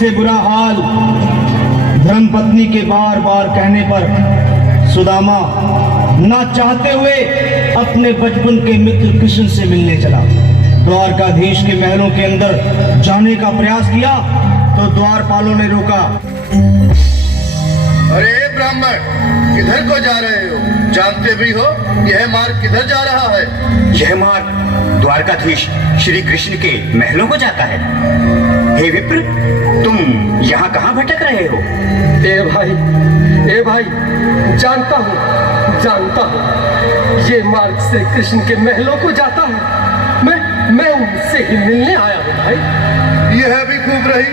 से बुरा हाल। धर्मपत्नी के बार बार कहने पर सुदामा ना चाहते हुए अपने बचपन के मित्र कृष्ण से मिलने चला। द्वारकाधीश के महलों के अंदर जाने का प्रयास किया तो द्वारपालों ने रोका। अरे ब्राह्मण, किधर को जा रहे हो? जानते भी हो यह मार्ग किधर जा रहा है? यह मार्ग द्वारकाधीश श्री कृष्ण के महलों को जाता है। हे विप्र, तुम यहाँ कहाँ भटक रहे हो? ए भाई, जानता हूँ ये मार्ग से कृष्ण के महलों को जाता है। मैं उनसे ही मिलने आया हूँ भाई। यह भी खूब रही,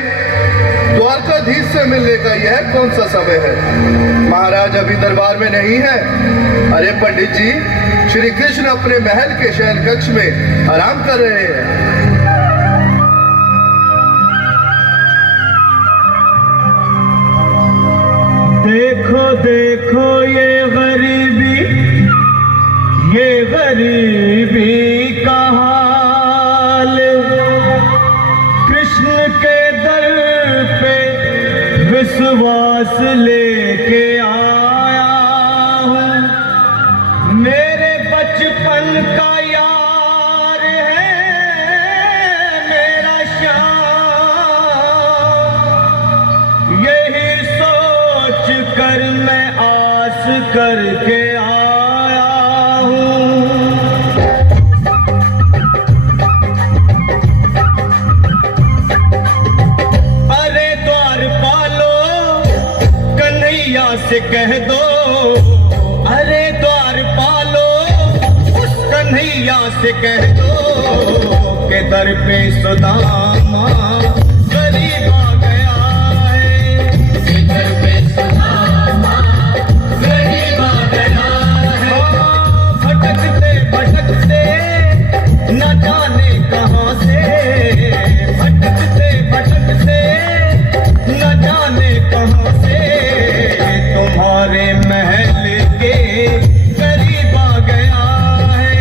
द्वारकाधीश से मिलने का यह कौन सा समय है? महाराज अभी दरबार में नहीं है। अरे पंडित जी, श्री कृष्ण अपने महल के शयन कक्ष में आराम कर रहे हैं। देखो देखो ये गरीबी का हाल। कृष्ण के दर पे विश्वास लेके आया हूँ। मेरे बचपन का यार है मेरा श्याम। यही सोच कर मैं आस करके आया हूँ। अरे द्वारपालो, कन्हैया से कह दो। अरे द्वारपालो, उस कन्हैया से कह दो के दर पे सुदामा गरीब आ गया है। के दर पे सुदामा गरीब आ गया है। भटकते भटकते न जाने कहाँ से, भटकते भटकते न जाने कहाँ से तुम्हारे महल के करीब आ गया है।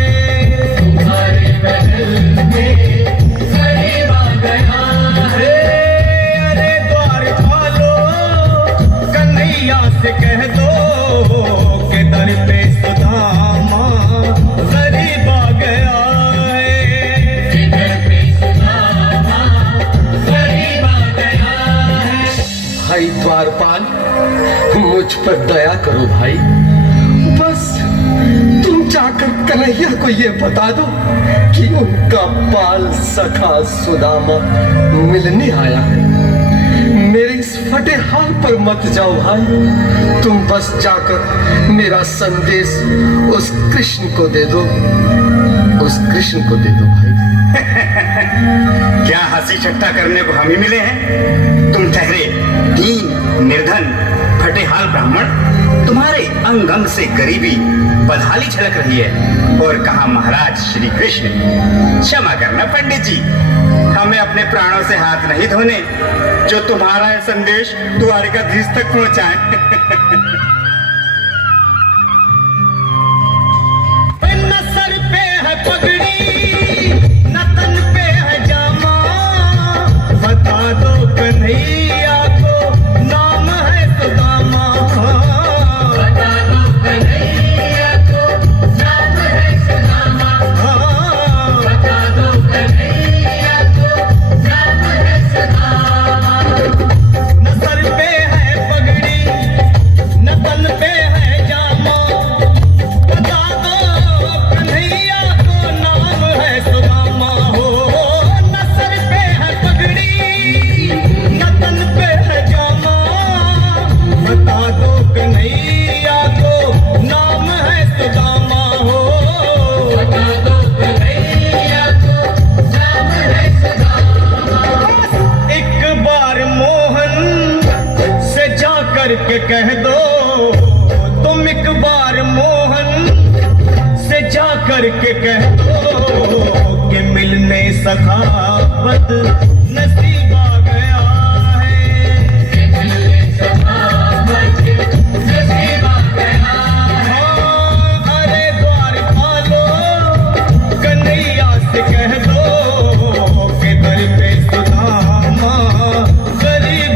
तुम्हारे महल के करीब आ गया है। अरे द्वारपालो, कन्हैया से कह दो के दर पे सुदामा गरीब आ गया है। के दर पे सुदामा गरीब आ गया है। भाई द्वारपाल, मुझ पर दया करो भाई। बस तुम जाकर कन्हैया को ये बता दो कि उनका बाल सखा सुदामा मिलने आया है। मेरे इस फटे हाल पर मत जाओ भाई। तुम बस जाकर मेरा संदेश उस कृष्ण को दे दो। उस कृष्ण को दे दो भाई। क्या हंसी ठट्ठा करने को हम ही मिले हैं? तुम ठहरे दीन निर्धन फटे हाल ब्राह्मण, तुम्हारे अंग अंग से गरीबी बदहाली छलक रही है। और कहा महाराज श्री कृष्ण। क्षमा करना पंडित जी, हमें अपने प्राणों से हाथ नहीं धोने जो तुम्हारा संदेश द्वारकाधीश तक पहुंचाए। न सर पे है पगड़ी, न तन पे है जामा। बता दो कन्हैया को नाम है सुदामा। बता दो कन्हैया को नाम है सुदामा। बता दो कन्हैया को नाम है सुदामा। न सर पे है पगड़ी, न तन पे है जामा। बता दो कन्हैया को नाम है सुदामा। हो न सर पे है पगड़ी, न तन पे है जामा। बता दो कन्हैया को नाम है सुदामा। हो बता दो कन्हैया को नाम है सुदामा। एक बार मोहन से जा करके कह दो, तुम एक बार मोहन से जा करके कह दो कि मिलने सखावत नसीब आ गया है। कि मिलने सखावत नसीब आ गया है। अरे द्वारपालो, कन्हैया से कह दो कि दर पे सुदामा गरीब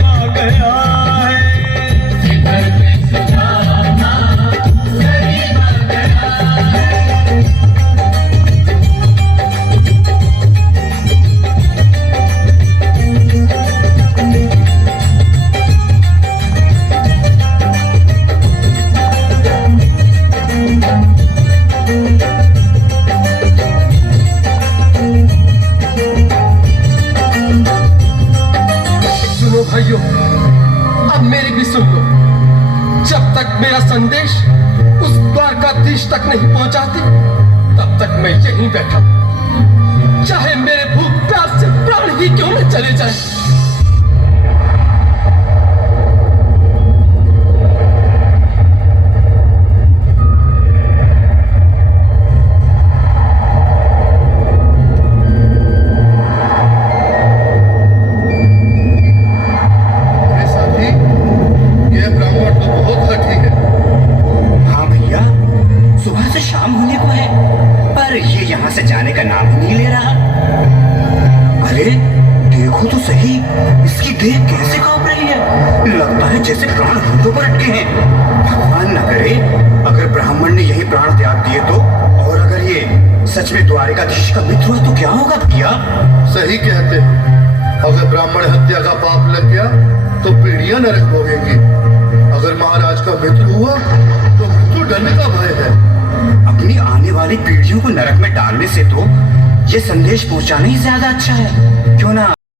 तक मैं यहीं बैठा हूं। चाहे मेरे भूख प्यास से प्राण ही क्यों न चले जाए। अरे साथी, ये ब्राह्मण तो बहुत हठी है। हाँ भैया, सुबह से शाम होने को है पर ये यहाँ से जाने का नाम ही नहीं ले रहा। अरे देखो तो सही, इसकी देह कैसे कांप रही है। लगता है जैसे प्राण होठों पर अटके हैं। भगवान न करे अगर ब्राह्मण ने यही प्राण त्याग दिए तो, और अगर ये सच में द्वारिकाधीश का मित्र हुआ तो क्या होगा भैया। सही कहते हो। अगर ब्राह्मण हत्या का पाप लग गया तो पीढ़ियां नरक भोगेंगी। अगर महाराज का मित्र हुआ तो मृत्यु दंड का भय है। अपनी आने वाली पीढ़ियों को नरक में डालने से तो ये संदेश पहुंचाना ही ज्यादा अच्छा है। क्यों ना